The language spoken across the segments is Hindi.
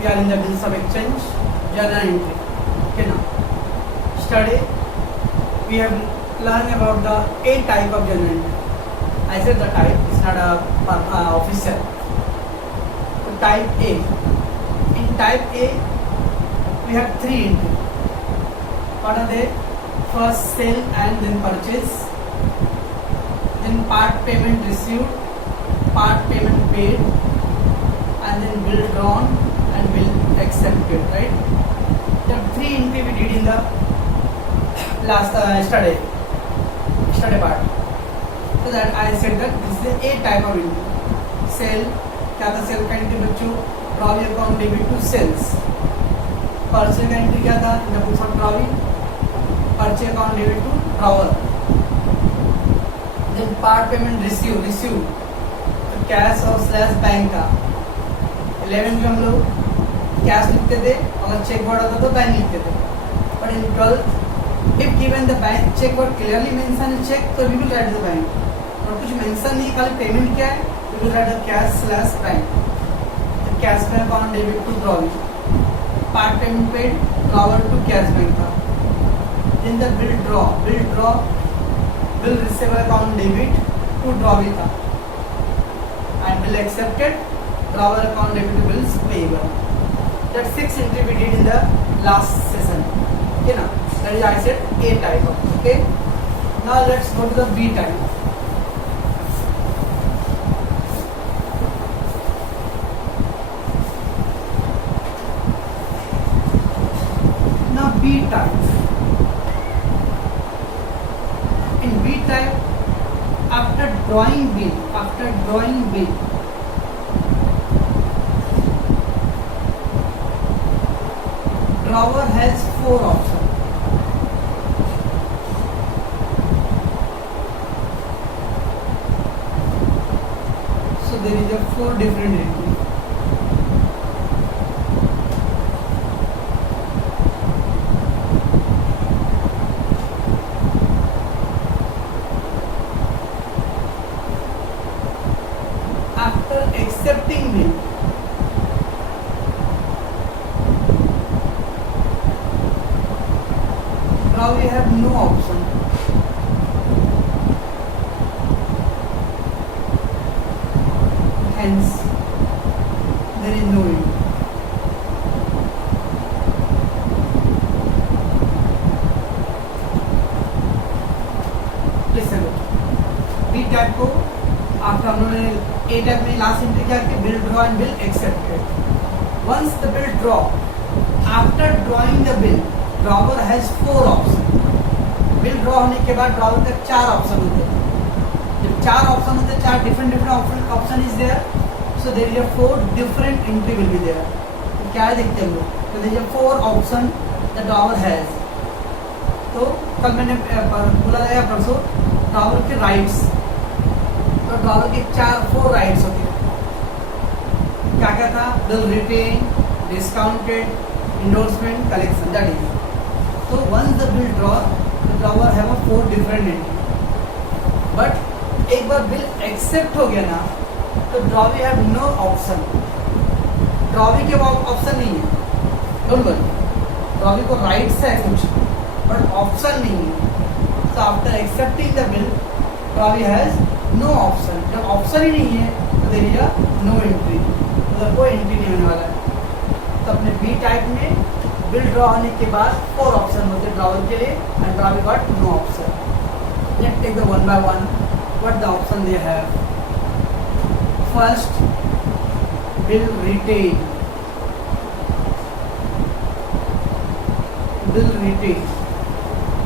we are in the bills of exchange, journal entry. Okay, now study. We have learned about the A type of journal entry. I said the type, it's not a official. So type A. In type A, we have three entry. What are they? First sale and then purchase, then part payment received, part payment paid, and then bill drawn and bill accepted, right? The three entry we did in the last study part. So that I said that this is a type of entry. Sale, क्या था सेल का एंट्री बच्चों? Trolley account debit to sales. Purchase का एंट्री क्या था? In the books of trolley, purchase account debit to drawer. Then part payment receive तो कैश और स्लैश बैंक का. 11 में हम लोग कैश लिखते थे, अगर चेक वर्ड होता तो बैंक लिखते थे. But in 12 if given the bank cheque word clearly mention cheque, तो we will write the bank. और कुछ मेंशन नहीं, खाली पेमेंट क्या है, we will write the cash slash bank. तो cash bank account debit to drawee, part payment paid drawer to cash bank का. Then the bill draw bill receiver account debit to drawee का, and bill accepted drawer account debit to bills payable. That 6 entry we did in the last session. Okay, now that is I said A type of. Okay, now let's go to the B type. Now B type. In B type, after drawing bill, drawer has 4 options. So there is a 4 different entry. After accepting bill, now we have no option. Hence, there is no entry. Listen, B type को after हमने A type में लास्ट एंट्री क्या की? Bill draw and bill accepted. Once the bill draw, after drawing the bill, drawer has 4 option. Bill draw होने के बाद ड्रॉवर तक 4 ऑप्शन होते हैं. जब 4 ऑप्शन होते हैं, 4 different option is there, so there is a 4 different entry will be there. तो क्या है देखते हैं हम लोग. तो there is a 4 option the drawer has. तो कल मैंने बोला गया परसों ड्रॉवर के राइट्स. तो ड्रॉवर के 4 राइट्स होते हैं. क्या क्या था? Bill retain, discounted, endorsement, collection. That is. So once the bill draw, the drawer have a 4 different entry. But एक बार bill accept हो गया ना, तो drawer have no option. drawer के ऑप्शन नहीं है. Don't worry. drawer को rights है कुछ, but option नहीं है. So after accepting the bill, drawer has no option. जब option ही नहीं है, तो there is a no entry. मतलब कोई entry नहीं होने वाला है. तो अपने B type में बिल ड्रॉ होने के बाद 4 ऑप्शन होते हैं ड्रॉवर के लिए, and drawer got no option. Let's take the one by one what the option they have. First, bill retain. Bill retain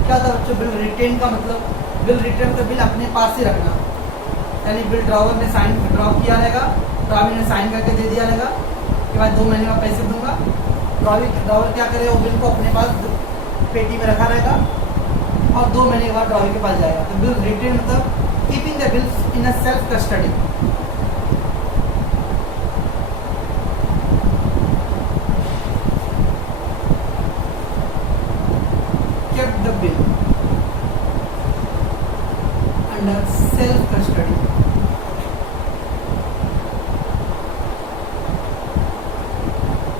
क्या था बच्चों? बिल रिटेन का मतलब, बिल रिटेन का बिल अपने पास ही रखना. यानी बिल ड्रॉवर ने साइन ड्रॉ किया रहेगा, ड्रॉवर ने साइन करके दे दिया रहेगा कि मैं 2 महीने में पैसे दूंगा. ड्रॉवर क्या करेगा? वो बिल को अपने पास पेटी में रखा रहेगा और 2 महीने के बाद ड्रॉवर के पास जाएगा. तो बिल रिटेन मतलब keeping the bills in a self custody. kept the bill under self custody.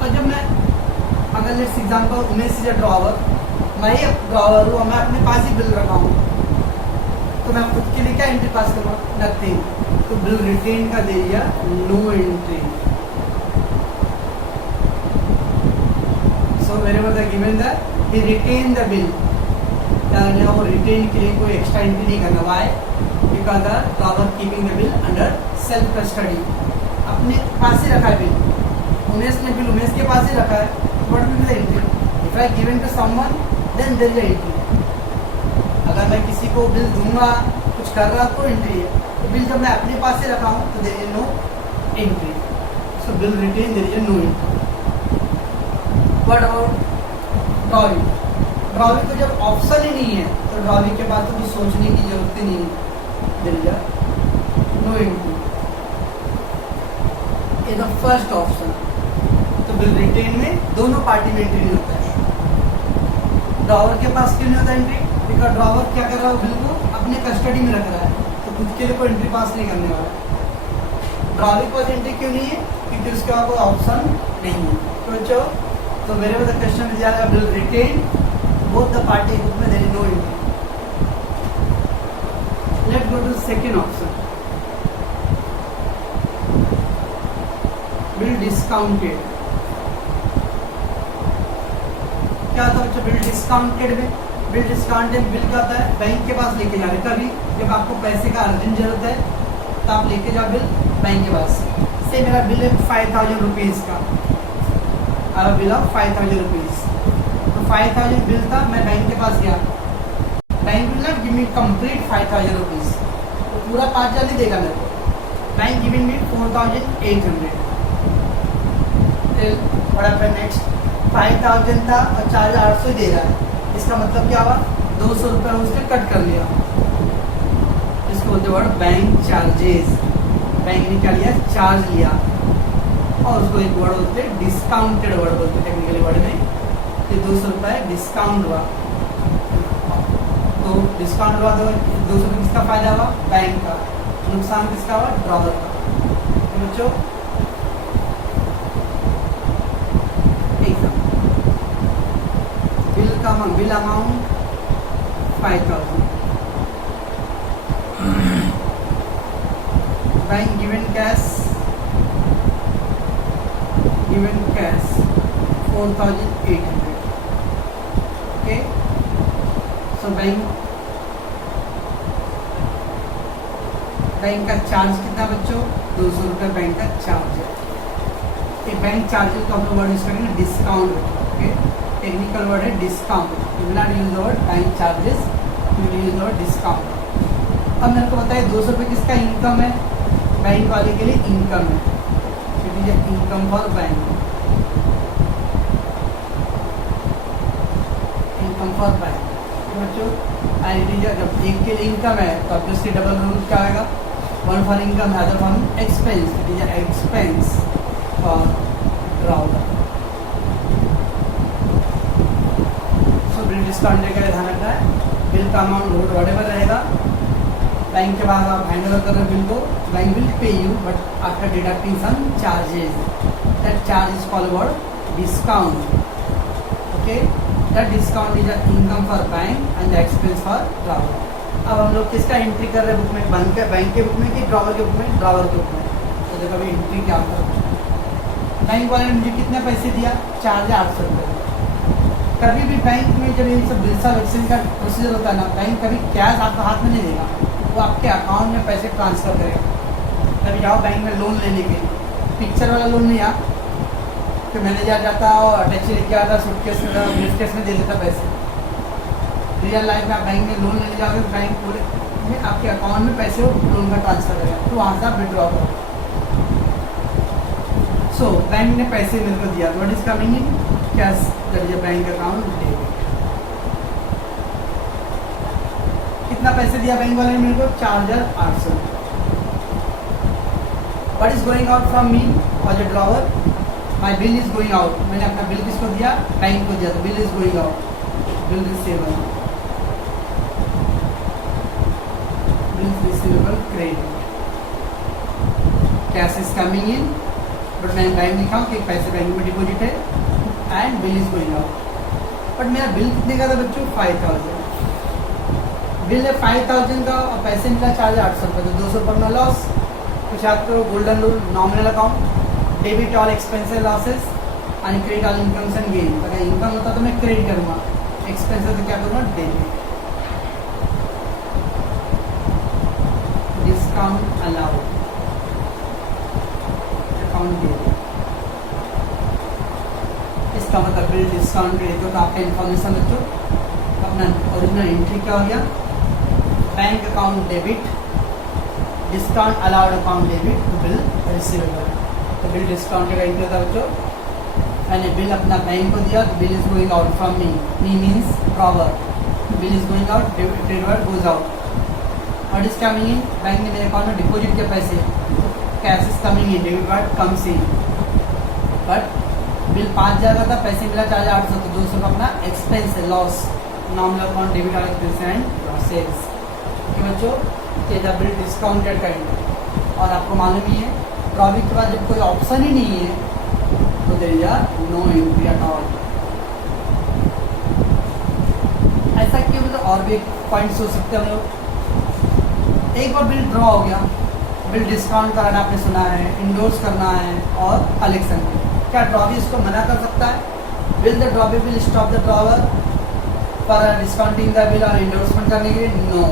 और जब example Umesh is a drawer, मैं ही ड्रॉवर हूँ, मैं अपने पास ही बिल रखा हूँ, तो मैं खुद के लिए क्या एंट्री पास करूँगा? नथिंग। तो बिल रिटेन का दे दिया no entry. So wherever the given that he retain the bill, वो रिटेन के लिए कोई एक्स्ट्रा एंट्री नहीं करना। Why? Because the drawer keeping the bill under self custody, अपने पास ही रखा है बिल। उमेश ने बिल उमेश के पास ही रखा है, what will be the entry? If I given to someone then there is entry. अगर मैं किसी को बिल दूंगा, कुछ कर रहा तो एंट्री है, तो बिल जब मैं अपने पास से रखा हूँ तो there is no entry. So bill retain, there is no entry. What about drawee? Drawee को जब ऑप्शन ही नहीं है तो ड्रॉवी के पास तो कुछ सोचने की जरूरत ही नहीं है, देयर इज नो एंट्री। ये द फर्स्ट ऑप्शन। तो बिल रिटेन में दोनों पार्टी में एंट्री नहीं होता है। ड्रॉवर के पास क्यों नहीं होता एंट्री? बिकॉज ड्रॉवर क्या कर रहा है, बिल को अपने कस्टडी में रख रहा है, तो खुद के लिए कोई एंट्री पास नहीं करने वाला। ड्रॉवर के पास एंट्री क्यों नहीं है? क्योंकि उसके पास कोई ऑप्शन नहीं है। तो बच्चों, तो wherever the question is there, will retain both the party group में there is no entry. Let's go to the second option. Bill discounted. क्या होता है बच्चों बिल डिस्काउंटेड में? बिल डिस्काउंटेड बिल क्या होता है? बैंक के पास लेके जा रहे, कभी जब आपको पैसे का अर्जेंट जरूरत है तो आप लेके जाओ बिल बैंक के पास से। मेरा बिल है 5000 रुपीज़ का, अब बिल ऑफ 5000 रुपीज़, तो 5000 बिल था, मैं बैंक के पास गया, bank will not give me complete 5000 rupees, तो पूरा 5000 नहीं देगा मेरे को, bank giving me 4800। What happened next? 5000 था और 4800 ही दे रहा है, इसका मतलब क्या हुआ? 200 रुपये उसने कट कर लिया। इसको बोलते वर्ड बैंक चार्जेस। बैंक ने क्या लिया? चार्ज लिया। और उसको एक वर्ड बोलते हैं डिस्काउंटेड वर्ड बोलते हैं टेक्निकली वर्ड में, कि 200 रुपये डिस्काउंट हुआ। तो डिस्काउंट हुआ तो 200 रुपये किसका फायदा हुआ? बैंक का। नुकसान किसका हुआ? ड्रॉवर का। तो बच्चों bill amount 5000, bank given cash 4800। Okay, so bank का चार्ज कितना बच्चों? 200 रुपये बैंक का चार्ज है। ये बैंक चार्जेस को हम लोग वर्ड यूज करेंगे डिस्काउंट। ओके, टेक्निकल वर्ड है discount. You will not use the word bank charges, you will use the word discount. अब मेरे को बताइए 200 रुपये किसका इनकम है? बैंक वाले के लिए इनकम है, it is income for bank. Income for bank बच्चों, जब एक के लिए इनकम है तो ऑब्वियसली डबल रूल क्या आएगा? One for income, other for expense, it is expense for drawer. Discount का ध्यान रखना है। बिल का अमाउंट वॉटेवर रहेगा, बैंक के बाद आप हैंड ओवर कर रहे बिल को, bank will pay you but after deducting some charges, that charge is called word discount. Okay, that discount is income for bank and the expense for drawer. अब हम लोग किसका एंट्री कर रहे हैं बुक में? बैंक के बुक में कि ड्रॉवर के बुक में? ड्रॉवर के बुक में। तो देखो अभी एंट्री क्या होता है। बैंक वाले ने मुझे कितने पैसे दिया? 4800 रुपये। कभी भी बैंक में जब ये सब बिल एक्सचेंज का प्रोसीजर होता है ना, बैंक कभी कैश आपको हाथ में नहीं देगा, वो आपके अकाउंट में पैसे ट्रांसफर करेगा। कभी जाओ बैंक में लोन लेने के लिए, पिक्चर वाला लोन नहीं, तो मैनेजर जाता और टैक्सी लेके आता, सूटकेस में ब्रीफकेस में दे देता पैसे। रियल लाइफ में आप बैंक में लोन लेने जाओगे, बैंक पूरे आपके अकाउंट में पैसे लोन का ट्रांसफर करेगा, तो वहाँ से आप विड्रॉ करो। सो बैंक ने पैसे मेरे को दिया, what is coming in? Cash, that is bank account debit. कितना पैसे दिया बैंक वाले ने मेरे को? 4800। What is going out from me as a drawer? My bill is going out. मैंने अपना बिल किसको दिया? बैंक को दिया, तो bill is going out, bill receivable, bill receivable credit. Cash is coming in, but मैं बैंक लिखा हूँ कि पैसे बैंक में डिपॉजिट है, and bill is going out. But मेरा बिल कितने का था बच्चों? 5000। बिल है 5000 का और पैसे मिला चार्ज 800 रुपये, तो 200 रुपये में लॉस। कुछ याद करो, golden rule, nominal account, debit all expenses losses and credit all incomes and gain. अगर इनकम होता तो मैं क्रेडिट करूँगा, एक्सपेंसेस तो क्या करूँगा? Debit. Discount allowed, account debit, इसका मतलब बिल डिस्काउंट रेट। तो आपका इन्फॉर्मेशन बच्चों, अपना ओरिजिनल एंट्री क्या हो गया? Bank account debit, discount allowed account debit to bill receivable. तो बिल डिस्काउंट का एंट्री था बच्चों, मैंने बिल अपना बैंक को दिया, तो bill is going out from me. Me means drawer, bill is going out, debit word goes out. What is coming in? Bank ने मेरे अकाउंट में डिपॉजिट किया पैसे, cash is coming in, debit word comes in. But bill 5000 का था, पैसे मिला 4800, तो 200 का अपना एक्सपेंस है, loss. Nominal account debit all expense and losses. Okay बच्चों, ये था बिल डिस्काउंटेड का एंट्री। और आपको मालूम ही है, प्रॉफिट के बाद जब कोई ऑप्शन ही नहीं है तो there is no entry at all. ऐसा क्यों? मतलब और भी पॉइंट्स हो सकते हैं हम लोग। एक बार बिल ड्रॉ हो गया, बिल डिस्काउंट कराना आपने सुना है, इंडोर्स करना है और कलेक्शन। क्या ड्रॉवी इसको मना कर सकता है? Will the drawee will stop the drawer for discounting the bill और इंडोर्समेंट करने के लिए? नो,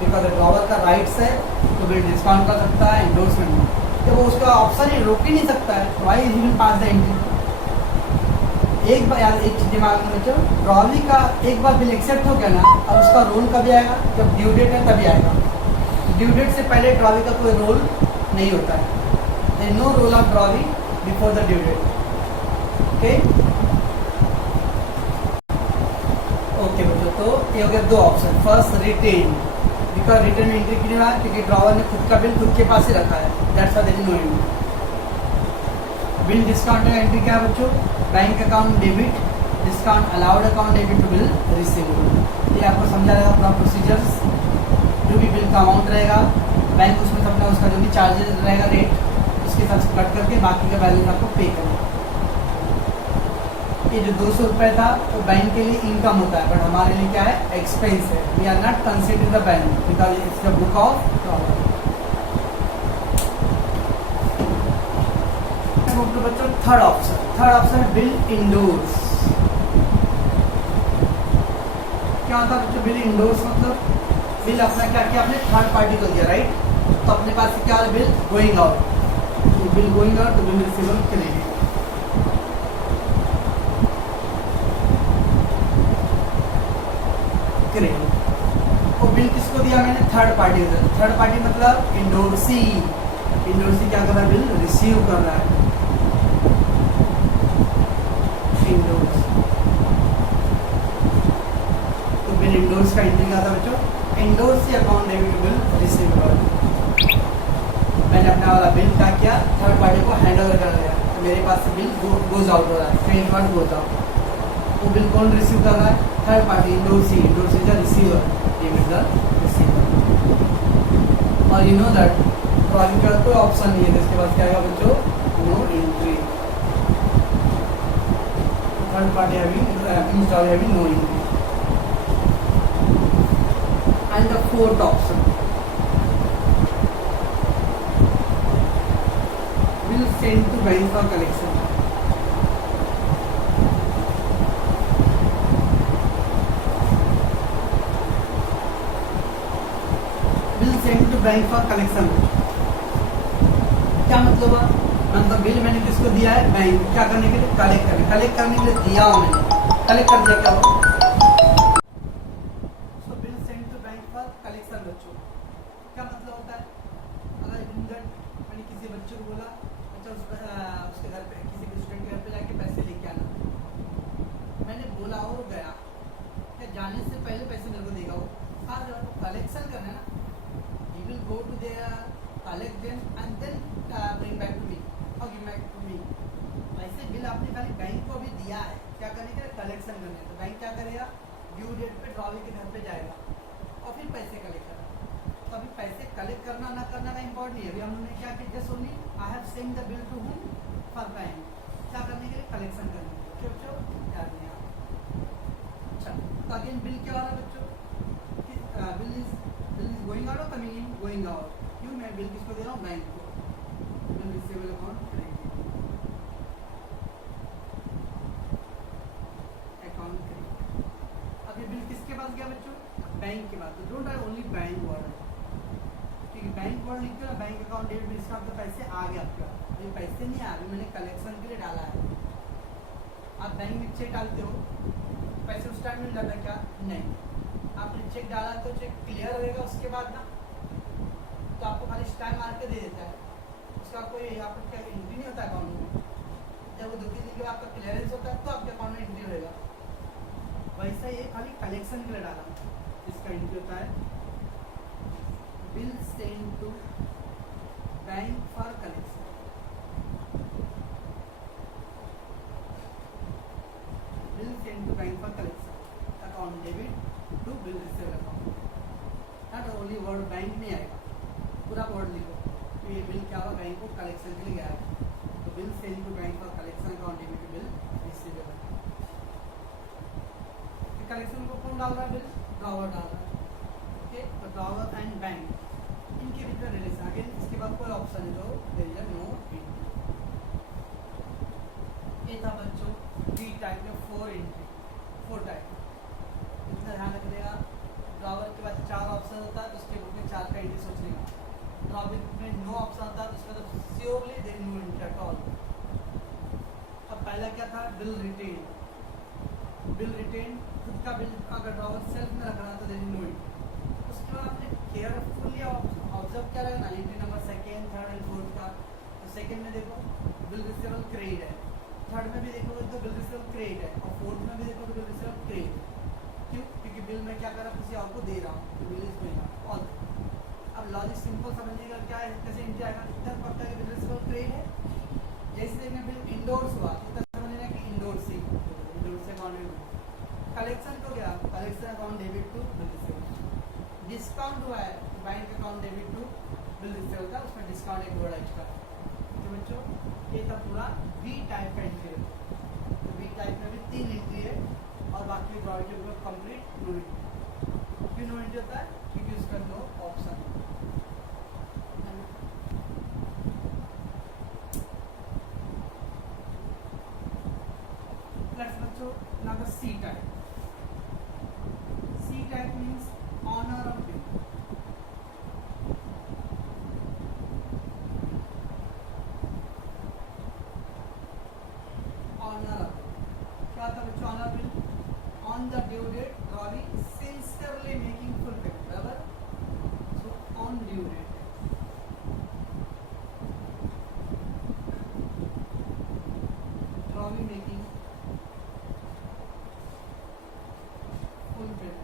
बिकॉज ड्रॉवर का राइट्स है तो बिल डिस्काउंट कर सकता है, इंडोर्समेंट नहीं। तो वो उसका ऑप्शन ही रोक ही नहीं सकता है, why he will pass the entry. एक बार यार एक चीज दिमाग में बच्चों, ड्रॉवी का एक बार बिल एक्सेप्ट हो गया ना, अब उसका रोल कभी आएगा? जब ड्यू डेट है तभी आएगा। ड्यू डेट से पहले ड्रॉवी का कोई रोल नहीं होता है। There is no role of drawee before the due date. Okay okay बच्चों, तो ये हो गया दो option. First retain, because retain में एंट्री क्यों है? क्योंकि ड्रॉवर ने खुद का बिल खुद के पास ही रखा है, that's why there is no entry. Bill discount का एंट्री क्या है बच्चों? Bank account debit, discount allowed account debit to bill receivable. ये आपको समझा रहेगा अपना प्रोसीजर्स। जो भी बिल का अमाउंट रहेगा, बैंक उसमें अपना उसका जो भी चार्जेस रहेगा रेट, उसके साथ कट करके बाकी का बैलेंस आपको पे करना। ये जो 200 रुपये था वो बैंक के लिए इनकम होता है, बट हमारे लिए क्या है? एक्सपेंस है। We are not consider the bank because it's the book of drawer. तो बच्चों थर्ड ऑप्शन है बिल इंडोर्स। क्या होता है बच्चों बिल इंडोर्स? मतलब बिल अपना क्या किया आपने? थर्ड पार्टी को दिया, राइट? तो अपने पास क्या है? Bill going out. Bill going out तो बिल रिसीवेबल क्रेडिट। वो बिल किसको दिया मैंने? थर्ड पार्टी को। थर्ड पार्टी मतलब इंडोर्सी। इंडोर्सी क्या कर रहा है? बिल रिसीव कर रहा है। इंडोर्स, तो बिल इंडोर्स का एंट्री क्या था बच्चों? Endorse account debit bill receivable. मैंने अपना वाला बिल क्या किया? थर्ड पार्टी को हैंड ओवर कर दिया, तो मेरे पास से बिल गोज आउट हो रहा है, क्रेडिट वर्ड गोज आउट। वो बिल कौन रिसीव कर रहा है? Third party, endorsee. Endorsee is the receiver, debit the receiver. और यू नो दैट ड्रॉइंग का कोई ऑप्शन नहीं है, इसके बाद क्या आएगा बच्चों? No entry. Third party having install having no entry. And the fourth option will send to bank for collection. Will send to bank for collection. क्या मतलब है? मतलब बिल मैंने किसको दिया है? बैंक। क्या करने के लिए? कलेक्ट करने। कलेक्ट करने के लिए दिया हूँ मैंने, कलेक्ट कर दिया, क्या हुआ? So bill sent to bank for collection बच्चों। क्या मतलब होता है? अगर मैंने किसी बच्चे को बोला उसके घर पे, किसी स्टूडेंट के घर पे जाके पैसे लेके आना, मैंने बोला और गया, क्या जाने से पहले पैसे मेरे को देगा वो? हाँ, जब कलेक्शन करना है ना, he will go to their collect them and then bring back to me or give back to me। वैसे बिल आपने खाली बैंक को भी दिया है, क्या करने के लिए? कलेक्शन करने। तो बैंक क्या करेगा? ड्यू डेट पे ड्रॉवी के घर पे जाएगा और फिर पैसे कलेक्ट करेगा। तो अभी पैसे कलेक्ट करना ना करना का इम्पोर्टेंट नहीं है। अभी हमने क्या किया? Just only I have send the bill to whom? For bank. क्या करने के लिए? कलेक्शन करने के लिए। तो अगेन बिल क्या हो रहा है बच्चों, बिल इज गोइंग आउट और कमिंग इन, गोइंग आउट। क्यों, मैं बिल किसको दे रहा हूँ, बैंक को। Bill receivable account credit, account credit. अब ये बिल किसके पास गया बच्चों, बैंक के पास। तो don't write only bank word, ठीक है, बैंक वर्ड लिख के ना, बैंक अकाउंट डेबिट इसका आपके पैसे आ गए आपके पास। ये पैसे नहीं आ रहे, मैंने कलेक्शन के लिए डाला है। आप बैंक में चेक डालते हो, पैसे उस टाइम मिल जाता है क्या, नहीं। आपने चेक डाला तो चेक क्लियर होएगा उसके बाद ना, तो आपको खाली स्टैम्प मार के दे देता है, उसका कोई यहाँ पर क्या एंट्री नहीं होता अकाउंट में। जब वो 2-3 दिन के बाद आपका क्लियरेंस होता है तो आपके अकाउंट में एंट्री होएगा। वैसा ये खाली कलेक्शन के लिए डाला, इसका एंट्री होता है bill send to bank for collection. Bill send to bank for collection, account debit to bill receivable account. Not only word bank नहीं आएगा, पूरा वर्ड लिखो कि ये बिल क्या होगा, बैंक को कलेक्शन के लिए गया है। तो bill send to bank for collection, account debit to bill receivable. Collection को कौन डाल रहा है, बिल ड्रॉवर डाल रहा है। ओके, तो ड्रॉवर एंड बैंक इनके बीच में रिलेशन। अगेन इसके बाद कोई ऑप्शन है तो देयर इज नो एंट्री। ये था बच्चों डी टाइप में 4 एंट्री, 4 टाइप। इतना ध्यान रखिएगा, ड्रॉवर के बाद 4 ऑप्शन होता है तो उसके बुक में 4 का एंट्री सोच लेगा। ड्रॉवर में नो ऑप्शन होता है तो उसका तो surely there is no entry at all. अब पहला क्या था, बिल रिटेन। बिल रिटेन खुद का बिल अगर ड्रॉवर सेल्फ में रख रहा तो देयर इज नो एंट्री। उसके बाद आपने केयरफुली ऑब्जर्व क्या रहेगा ना, entry number 2nd, 3rd and 4th का। तो 2nd में देखो बिल रिसीवेबल क्रेडिट है, 3rd में भी देखोगे तो बिल रिसीवेबल क्रेडिट है, और 4th में भी देखो तो बिल रिसीवेबल क्रेडिट है। क्यों, क्योंकि बिल में क्या कर रहा हूँ, किसी और को दे रहा हूँ, तो बिल इसमें ऑल। अब लॉजिक सिंपल समझिएगा, क्या है, कैसे एंट्री आएगा, इतना पक्का कि बिल रिसीवेबल क्रेडिट है। जैसे देखना बिल इंडोर्स हुआ, इतना समझना कि इंडोर्स ही, इंडोर्स से अकाउंट डेबिट। कलेक्शन तो क्या, collection account debit to bill receivable. Discount हुआ है, bank account debit to bill receivable था, उसमें डिस्काउंट एक वर्ड एक्स्ट्रा। तो बच्चों ये था पूरा बी टाइप का एंट्री है। तो बी टाइप में भी 3 एंट्री है और बाकी ड्रॉइंग के ऊपर कंप्लीट नो एंट्री। क्यों नो एंट्री होता है, क्योंकि उसका नो ऑप्शन। Let's बच्चों now the C type. C type means honor of bill. Honor of bill. क्या था बच्चों, honor bill? On the due date, drawee sincerely making full payment. बराबर? So on due date. Drawee making full payment.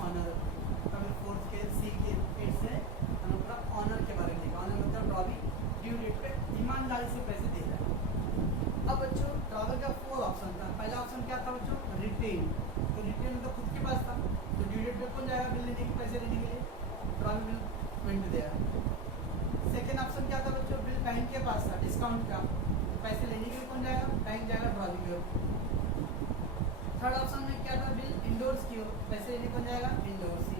Honour. तब 4th के C के 8 से हम पूरा ऑनर के बारे में देखा। ऑनर मतलब ड्रॉवी ड्यू डेट पे ईमानदारी से पैसे दे रहा है। अब बच्चों ड्रॉवर का 4 ऑप्शन था। पहला ऑप्शन क्या था बच्चों, रिटेन। तो रिटेन तो खुद के पास था, तो ड्यू डेट पे कौन जाएगा बिल लेने के, पैसे लेने के लिए, ड्रॉवी बिल पेमेंट देगा। सेकेंड ऑप्शन क्या था बच्चों, बिल बैंक के पास था डिस्काउंट का, पैसे लेने के लिए कौन जाएगा, बैंक जाएगा ड्रॉवी के। थर्ड ऑप्शन में क्या था, बिल इंडोर्स की हो, पैसे लेने कौन जाएगा, इंडोर्स ही।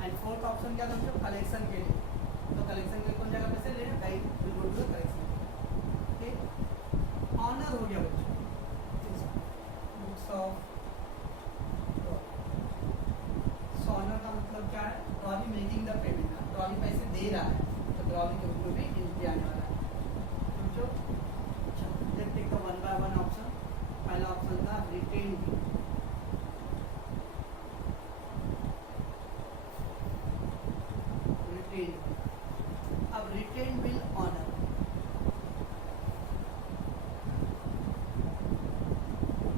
एंड फोर्थ ऑप्शन क्या था बच्चों, कलेक्शन के लिए, तो कलेक्शन के लिए कौन जाएगा पैसे लेने, bank will go to the collection. ठीक, ऑनर हो गया बच्चों। बुक्स ऑफ ऑनर का मतलब क्या है, drawee making the payment, drawee पैसे दे रहा है तो ड्रॉवी के ऊपर भी एंट्री आने वाला है बच्चों। Let's take the one by one option. पहला ऑप्शन था रिटेन बिल। रिटेन, अब retained bill honour,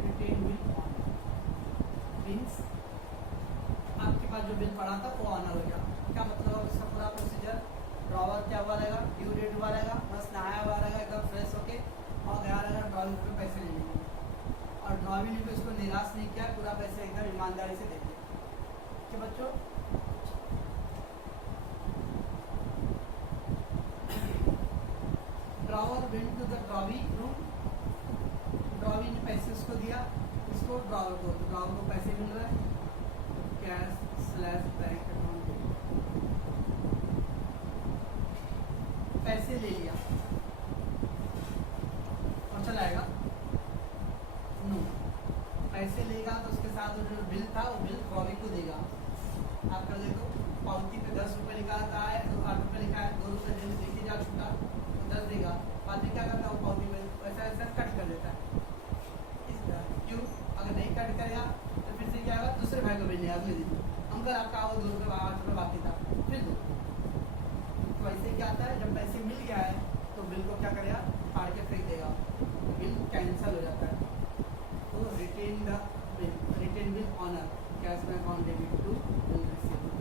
retained bill honour means आपके पास जो बिल पड़ा था वो ऑनर हो गया। क्या मतलब है इसका पूरा प्रोसीजर, ड्रॉवर क्या हुआ रहेगा, ड्यू डेट हुआ रहेगा, बस नहाया हुआ रहेगा एकदम फ्रेश होके और गया रहेगा ड्रॉवी पे पैसे लेने, और ड्रॉवी ने भी उसको निराश नहीं किया, पूरा पैसे एकदम ईमानदारी से दे दिया। कि बच्चों drawer went to the drawee room दिया इसको ड्रॉवर को, तो ड्रॉवर को पैसे मिल रहा है, कैश स्लैश बैंक अकाउंट पैसे ले लिया और चलाएगा नो, पैसे लेगा तो उसके साथ जो बिल था वो बिल ड्रॉवी को देगा। आपका देखो पावती पे 10 रुपये लिखा आता है, 8 रुपये लिखा है, 2 रुपये देने देखिए जा छूटा तो 10 देगा, बाद में क्या करता है वो पावती पे वैसा वैसा कट कर देता है। इस तरह क्यों, अगर नहीं कट करेगा तो फिर से क्या होगा, दूसरे भाई को मिलने अगले दिन हम घर आपका 2 रुपये 8 रुपये बाकी था फिर दो। तो ऐसे क्या आता है, जब पैसे मिल गया है तो बिल को क्या करेगा, फाड़ के फेंक देगा, तो बिल कैंसिल हो जाता है। तो रिटेन बिल ऑनर कैश में account debit to bill receivable.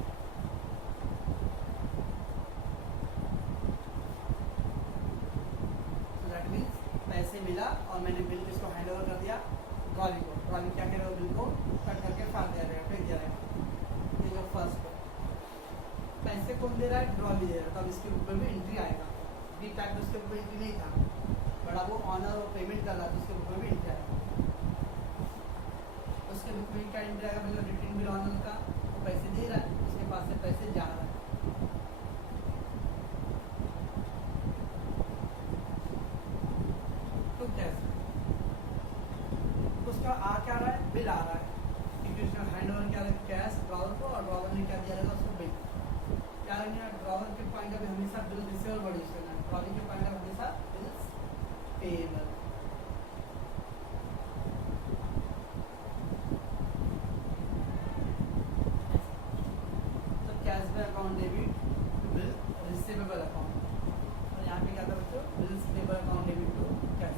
So that means पैसे मिला और मैंने बिल इसको हैंड ओवर कर दिया ट्रॉली को, ट्रॉली क्या करेगा बिल को कट करके फाड़ दिया जाएगा, फेंक दिया जाएगा। ये जो फर्स्ट पैसे कौन दे रहा है, ट्रॉली दे रहा है, तब इसके ऊपर भी एंट्री आएगा। बी टैग उसके ऊपर एंट्री नहीं था, बड़ा वो ऑनर और पेमेंट कर रहा था उसके ऊपर भी एंट्री आएगा। उसके में क्या एंट्री आएगा, मतलब रिटेन बिल ऑनर का वो पैसे दे रहा है, उसके पास से पैसे जा रहा है। तो कैसे उसका आ क्या रहा है, बिल आ रहा है, क्योंकि उसका हैंड ओवर क्या है कैश ड्रॉवर को, और ड्रॉवर ने क्या दिया रहेगा उसको बिल। क्या रहेगा ड्रॉवर के पॉइंट ऑफ हमेशा बिल रिसीवेबल वर्ड यूज करना है, ट्रॉली के पॉइंट ऑफ हमेशा बिल्स पेएबल। कैश में account debit to bill receivable account, और यहाँ पे क्या था बच्चों, bills payable account debit to cash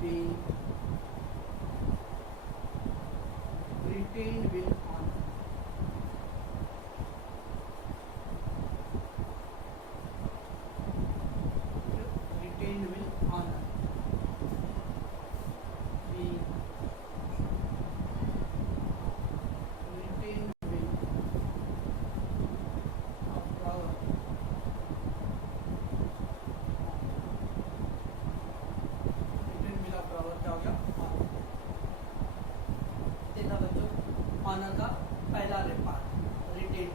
B retained bill on retained bill on B retained honour का पहला पार्ट रिटेन।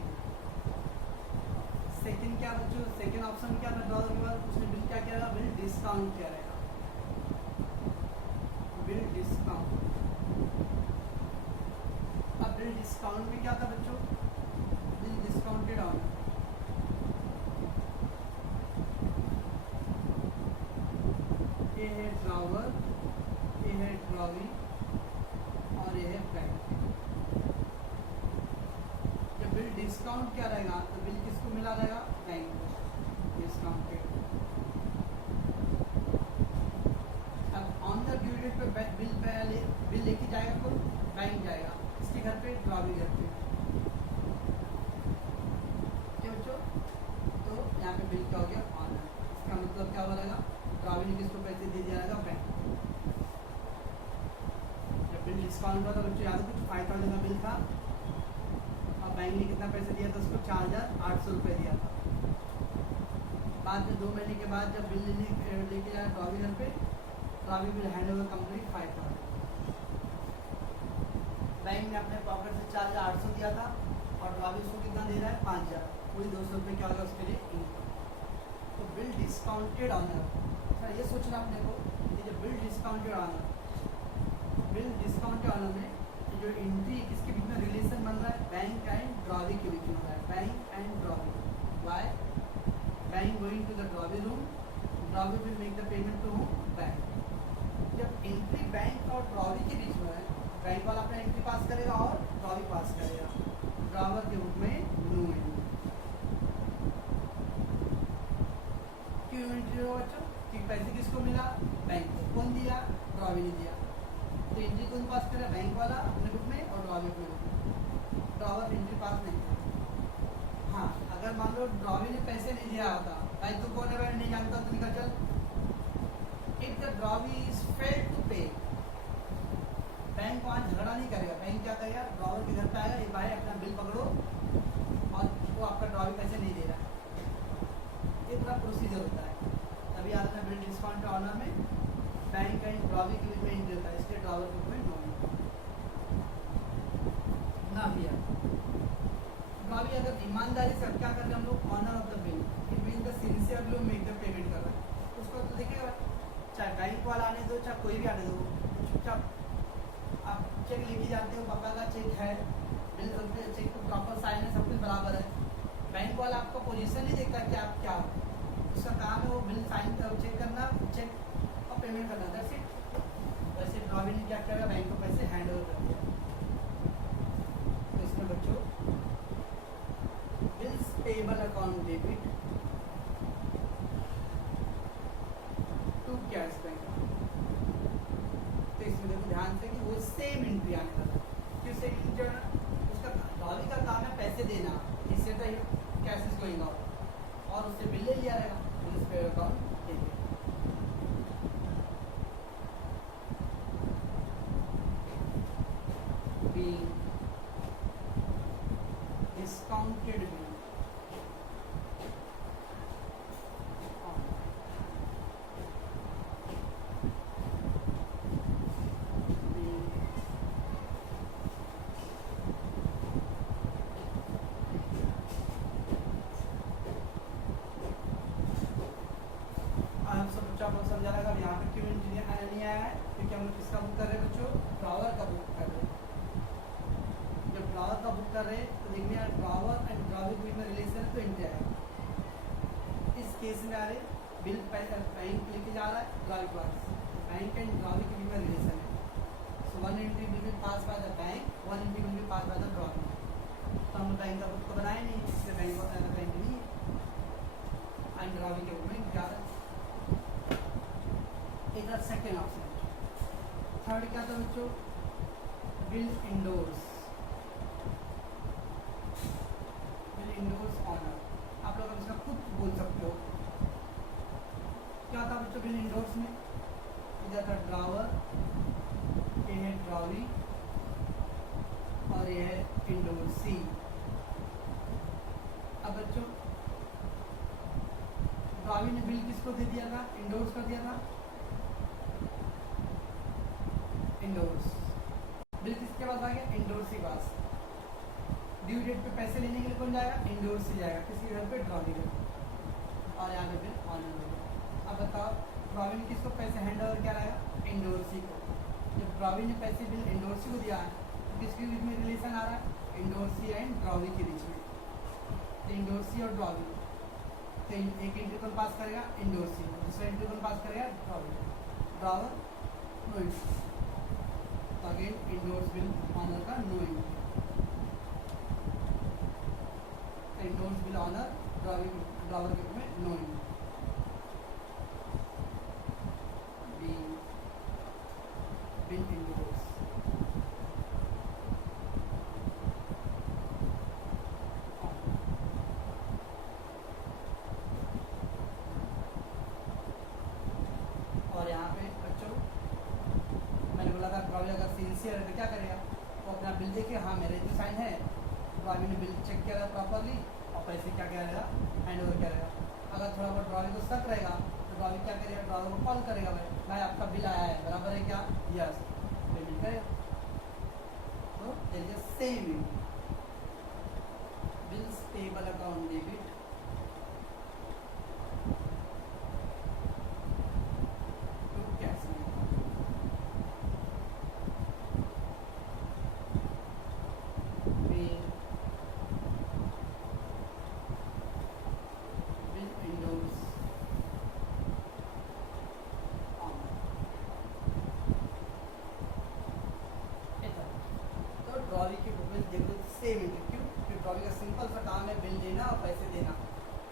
सेकंड क्या बच्चों, सेकंड ऑप्शन क्या था ड्रॉवर के बाद, उसने बिल क्या किया रहेगा, बिल डिस्काउंट किया रहेगा, बिल डिस्काउंट। अब बिल डिस्काउंट में क्या था बच्चों, बिल डिस्काउंटेड ऑनर, ये है ड्रॉवर, ये है ड्रॉवी और ये है बैंक। जब बिल डिस्काउंट क्या रहेगा तो बिल किसको मिला रहेगा, बैंक को डिस्काउंटेड। अब ऑन द ड्यू डेट पे बिल पहले बिल लेके जाएगा कौन, बैंक जाएगा, इसके घर पे ड्रॉवी घर पे। क्या बच्चों, तो यहाँ पे बिल क्या हो गया ऑनर, इसका मतलब क्या हो रहेगा, ड्रॉवी ने किसको पैसे दे दिया जाएगा, बैंक। बिल डिस्काउंट हुआ था बच्चों, याद है कुछ 5000 का बिल था और बैंक ने कितना पैसे दिया था उसको, 4800 रुपये दिया था। बाद में 2 महीने के बाद जब बिल लेके जाए ड्रॉवी घर पे, drawee bill hand over complete 5000। Bank ने अपने पॉकेट से 4800 दिया था और ड्रॉवी उसको कितना दे रहा है, 5000, पूरी 200 रुपये क्या होगा उसके लिए इनकम। तो बिल डिस्काउंटेड ऑनर, ये सोचना अपने को कि जब bill discounted honour, bill discount के ऑनर में जो एंट्री किसके बीच में रिलेशन बन रहा है, बैंक एंड ड्रॉवी के बीच में हो रहा है, bank and drawee. Why, bank going to the drawee room, drawee will make the payment to bank. जब एंट्री बैंक और ड्रॉवी के बीच में है, बैंक वाला अपना एंट्री पास करेगा और ड्रॉवी पास करेगा, ड्रॉवर के रूप में नो एंट्री। क्यों एंट्री हो बच्चों, कि पैसे किसको मिला, बैंक को, कौन दिया, ड्रॉवी ने दिया। तो एंट्री कौन पास करेगा, बैंक वाला अपने ग्रुप में और ड्रॉवी अपने ग्रुप में। ड्रॉवर एंट्री पास नहीं था। हाँ, अगर मान लो ड्रॉवी ने पैसे नहीं दिया होता, भाई तू कौन है भाई नहीं जानता, तू निकल चल। If the drawee is failed to pay, bank वहाँ झगड़ा नहीं करेगा, बैंक क्या करेगा, ड्रॉवर के घर पे आएगा, ये भाई अपना बिल पकड़ो और वो आपका ड्रॉवी पैसे नहीं दे रहा है। ये पूरा प्रोसीजर होता है। तभी आता है बिल डिस्काउंट ऑनर में बैंक एंड ड्रॉवी ईमानदारी से अब क्या कर रहे हैं हम लोग, honour of the bill, it mean the sincerely make the payment कर रहा है, उसको तो देखेगा, चाहे बैंक वाला आने दो चाहे कोई भी आने दो, चुपचाप आप चेक लेके जाते हो, पापा का चेक है, बिल चेक तो प्रॉपर साइन है, सब कुछ बराबर है, बैंक वाला आपका पोजीशन नहीं देखता कि आप क्या हो, उसका काम है वो बिल साइन चेक करना, चेक और पेमेंट करना, दैट्स इट। वैसे ड्रॉवी ने क्या किया, बैंक को पैसे हैंड ओवर कर दिया। तो इसमें बच्चों bills payable account debit to cash bank, तो इसमें देखो ध्यान से कि वो सेम एंट्री आने वाला है, क्यों सेम एंट्री आना, उसका ड्रॉवी का काम है पैसे देना, इससे तो कैश इज गोइंग आउट, और उससे बिल ले लिया रहेगा, bills payable account debit. Being discounted bill आप सब बच्चों आपको समझा लगा यहाँ पे क्यों इंजीनियर नहीं आया है, क्योंकि हम लोग किसका बुक कर रहे हैं बच्चों, ड्रॉवर का बुक कर रहे हैं। जब ड्रॉवर का बुक कर रहे हैं तो देखने यार ड्रॉवर एंड ड्रॉवी के बीच में रिलेशन तो इंटर है। इस केस में आ रहे बिल बैंक लेके जा रहा है ड्रॉवी के पास, बैंक एंड ड्रॉवी के बीच में रिलेशन है। So one entry will B pass by the bank, one entry will B pass by the drawee. तो हम बैंक का बुक तो बनाए नहीं, इसलिए बैंक नहीं है एंड ड्रॉवी के बुक में जा रहा है। इधर सेकेंड ऑप्शन, थर्ड क्या था बच्चों, bill endorse, bill endorse honour, आप लोग इसका खुद बोल सकते हो क्या था बच्चों बिल इंडोर्स में, इधर था ड्रॉवर, ये है ड्रॉवी और ये है इंडोर्सी। अब बच्चों ड्रॉवी ने बिल किसको दे दिया था, इंडोर्स कर दिया था, इंडोर्स, बिल किसके पास आ गया, इंडोर्स के पास। ड्यू डेट पे पैसे लेने के लिए कौन जाएगा, इंडोर्स से जाएगा, किसी घर पे ड्रॉवी घर, और यहाँ पे बिल ऑनर हो गया। अब बताओ ड्रॉवी ने किसको पैसे हैंड ओवर क्या रहेगा, इंडोर्सी को। जब ड्रॉवी ने पैसे बिल इंडोर्सी को दिया है तो किसके बीच में रिलेशन आ रहा है, इंडोर्सी एंड ड्रॉवी के बीच में, तो इंडोर्सी और ड्रॉवी, तो एक एंट्री कौन पास करेगा, इंडोर्सी, दूसरा एंट्री कौन पास करेगा, ड्रॉवी, ड्रॉवर नो एंट्री, तो अगेन इंडोर्स बिल ऑनर का no entry, endorse bill honour drawer के में नो एंट्री, बिल इंडोर्स। और यहाँ पे बच्चों मैंने बोला था ड्रॉवी अगर सिंसियर है तो क्या करेगा, वो अपना बिल देखे, हाँ मेरे जो साइन है, ड्रॉवी ने बिल चेक किया प्रॉपरली और पैसे क्या करेगा, हैंड ओवर करेगा। अगर थोड़ा बहुत ड्रॉवी को शक रहेगा तो ड्रॉवी क्या करेगा, ड्रॉवर को कॉल करेगा, भाई आपका बिल आया है, बराबर है क्या, यस, पेमेंट करेगा। तो there is same bills payable account debit to cash drawee के बुक में देखो सेम है, क्यों, क्योंकि ड्रॉवी का सिंपल सा काम है बिल देना और पैसे देना।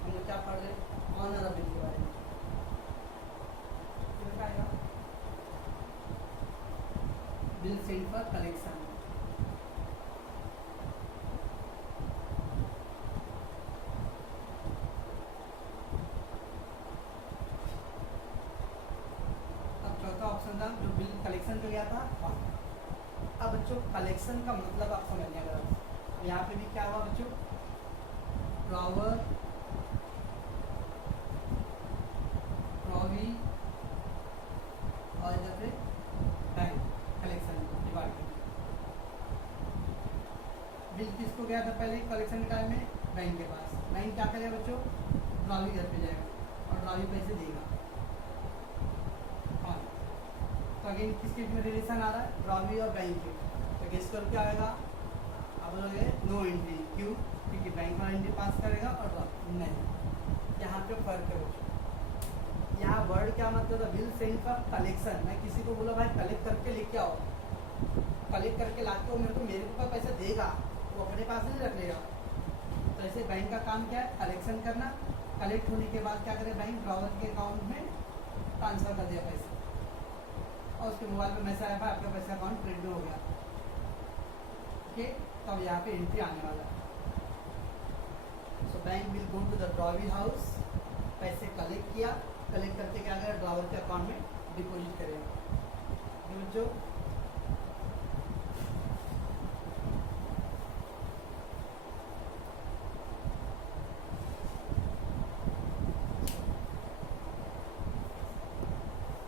हम लोग क्या पढ़ रहे हैं, ऑनर ऑफ बिल के बारे में। क्या आएगा, बिल सेंड फॉर कलेक्शन, अब चौथा ऑप्शन था जो बिल कलेक्शन पे गया था। अब बच्चों कलेक्शन का मतलब आप समझ लिया, अगर यहाँ पे भी क्या हुआ बच्चों, ड्रॉवर, ड्रॉवी और इधर पे बैंक कलेक्शन डिपार्टमेंट। बिल किसको गया था पहले कलेक्शन के टाइम में, बैंक के पास। बैंक क्या करेगा बच्चों, ड्रॉवी घर पे जाएगा और ड्रॉवी पैसे देगा। हाँ, तो अगेन किसके बीच में रिलेशन आ रहा है, ड्रॉवी और बैंक के। तो गेस कर क्या आएगा, अब बोलोगे नो एंट्री, क्यों, क्योंकि बैंक वाला एंट्री पास करेगा और ड्रॉवी नहीं। यहाँ पे फर्क है बच्चों। यहाँ वर्ड क्या मतलब है, बिल सेंड फॉर कलेक्शन। मैं किसी को बोला भाई कलेक्ट करके लेके आओ, कलेक्ट करके लाके वो मेरे को पैसा देगा, वो अपने पास नहीं रख लेगा। तो ऐसे बैंक का काम क्या है, कलेक्शन करना। कलेक्ट होने के बाद क्या करे बैंक, ड्रॉवर के अकाउंट में ट्रांसफर कर दिया पैसा, और उसके मोबाइल पे मैसेज आया भाई आपका पैसा अकाउंट क्रेडिट हो गया। ओके, तो अब यहाँ पे एंट्री आने वाला है। So bank will go to the drawee house, पैसे कलेक्ट किया, कलेक्ट करके क्या करेगा, ड्रॉवर के अकाउंट में डिपॉजिट करेगा। बच्चों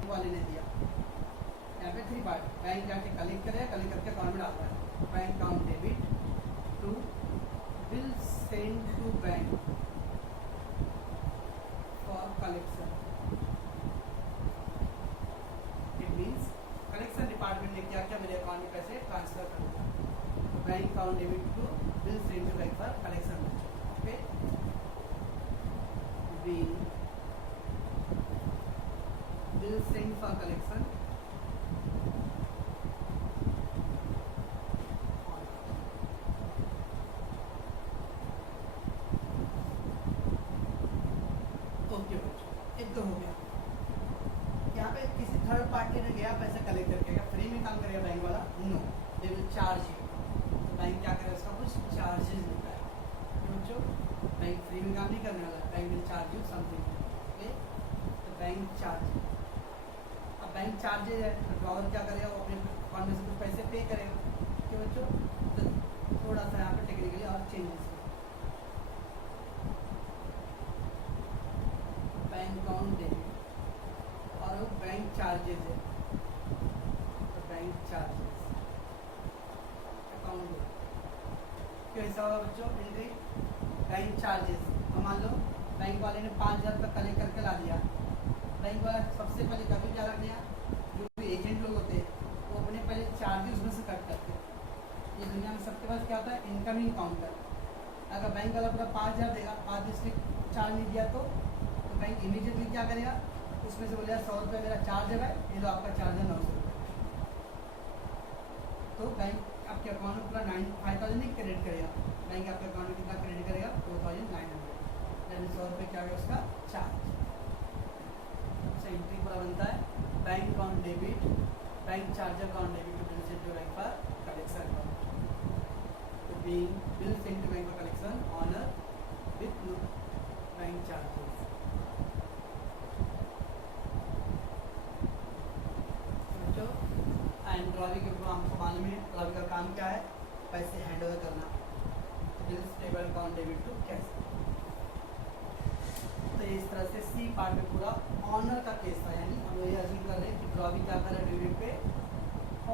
वाले ने दिया, यहाँ पे 3 पार्ट, बैंक जाके कलेक्ट करेगा, कलेक्ट करके अकाउंट में डालता है। Bank account debit to bill send to bank for collection. It means collection department ने क्या क्या मेरे अकाउंट में पैसे ट्रांसफर कर दिया। तो bank account debit to bill send to bank for collection. Okay, bill send for collection okay बच्चों, एक तो हो गया। यहाँ पे किसी थर्ड पार्टी ने गया पैसा कलेक्ट करके, क्या फ्री में काम करेगा बैंक वाला, no, they will charge you. तो बैंक क्या करेगा, उसका कुछ चार्जेस देता है बच्चों। बैंक फ्री में काम नहीं करने वाला है, bank will charge you something. Okay, तो बैंक चार्ज, अब बैंक चार्जेज है तो ड्रॉवर क्या करेगा, वो अपने अकाउंट में से कुछ पैसे पे करेगा। ठीक है बच्चों, तो थोड़ा सा यहाँ पे टेक्निकली और चेंजेस है। बैंक अकाउंट डेबिट और वो बैंक चार्जेज है, तो बैंक चार्जेस अकाउंट डेबिट कैसा होगा बच्चों, एंट्री बैंक चार्जेस। तो मान लो बैंक वाले ने 5,000 रुपये कलेक्ट करके ला दिया, बैंक वाला सबसे पहले कभी क्या रख दिया, जो भी एजेंट लोग होते हैं वो अपने पहले चार्जेस उसमें से कट करते हैं। ये दुनिया में सबके पास क्या होता है, इनकमिंग काउंटर। अगर बैंक वाला पूरा 5,000 देगा, 5 इसलिए चार्ज नहीं दिया तो बैंक इमीडिएटली क्या करेगा, उसमें से बोलेगा 100 रुपये मेरा चार्ज है भाई, ये लो आपका चार्ज है 900 रुपये। तो बैंक आपके अकाउंट में पूरा 5,000 नहीं क्रेडिट करेगा, बैंक आपके अकाउंट में कितना क्रेडिट करेगा, 4,900, यानी 100 रुपये क्या होगा उसका चार्ज। एंट्री पूरा बनता है bank account debit, bank charge account debit to bill send to bank for collection account. तो bill send to bank for collection honour with bank charges. And drawee के ऊपर हमको मालूम है ड्रॉवी का काम क्या है, पैसे हैंड ओवर करना। Bill payable account debit to cash. तो इस तरह से सी पार्ट में पूरा ऑनर का केस था, यानी हम ये अज्यूम कर रहे हैं कि ड्रॉवी क्या कर रहा है, डेबिट पे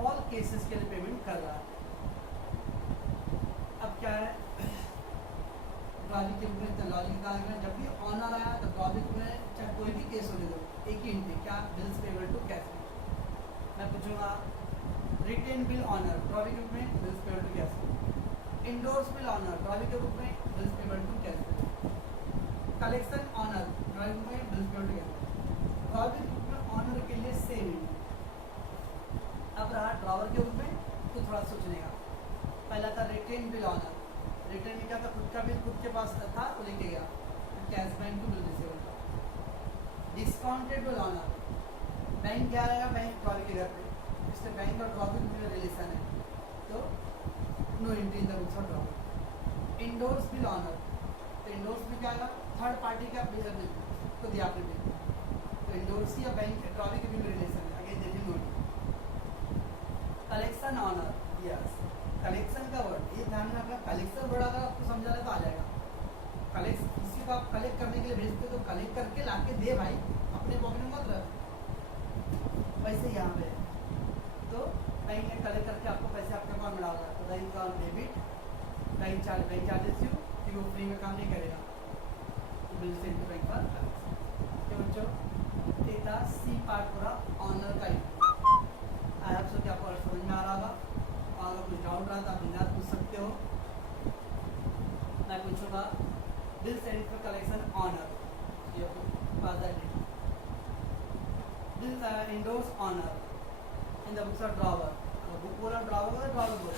ऑल केसेस के लिए पेमेंट कर रहा है। अब क्या है, ड्रॉवी के रूप में लॉजिक निकाल कर जब भी ऑनर आया तो ड्रॉवी में चाहे कोई भी केस होने दो, एक ही एंट्री क्या, बिल्स पेबल टू कैश। मैं पूछूंगा रिटेन बिल ऑनर, ड्रॉवी के रूप में bills payable to cash. Endorse bill honour, drawee के रूप में bills payable to cash. Collection honour, drawing में bills payable to cash. Drawee के रूप में ऑनर के लिए सेम। अब रहा ड्रॉवर के रूप में, तो थोड़ा सोचने का। पहला था रिटेन बिल ऑनर, रिटेन में क्या था, खुद का बिल खुद के पास था तो लेके गया, cash bank to bill receiver था। डिस्काउंटेड बिल ऑनर, बैंक क्या आएगा, बैंक ड्रॉवी के घर पे, इससे बैंक और ड्रॉवी में रिलेशन है, तो no entry in the books of drawee. Endorse bill honour, तो इंडोर्स में क्या आएगा, थर्ड पार्टी का बिल तो दिया आपने बिल, तो इंडोर्स या बैंक ड्रॉवी के बिल में रिलेशन है, again there is no entry. Collection honour, yes, collection का वर्ड ये ध्यान में रखना, कलेक्शन वर्ड अगर आपको समझा रहा है तो आ जाएगा। कलेक्ट किसी को आप कलेक्ट करने के लिए भेजते तो कलेक्ट करके लाके दे भाई, अपने पॉकेट में मत रख। पैसे यहाँ पे तो बैंक ने कलेक्ट करके आपको पैसे आपके अकाउंट में डाल रहा है, तो bank account debit, bank charges you कि वो फ्री में काम नहीं करेगा, तो बिल से ड्राइंग पर तो बच्चों ये था सी पार्ट पूरा ऑनर का ही। आई होप सो कि आपको समझ में आ रहा होगा, और अगर कुछ डाउट रहा तो आप बिंदास पूछ सकते हो। मैं पूछूंगा bill send for collection honour, ये pass that bills are endorse honour in the books of drawer, book बोला ड्रॉवर बोला ड्रॉवर बोला,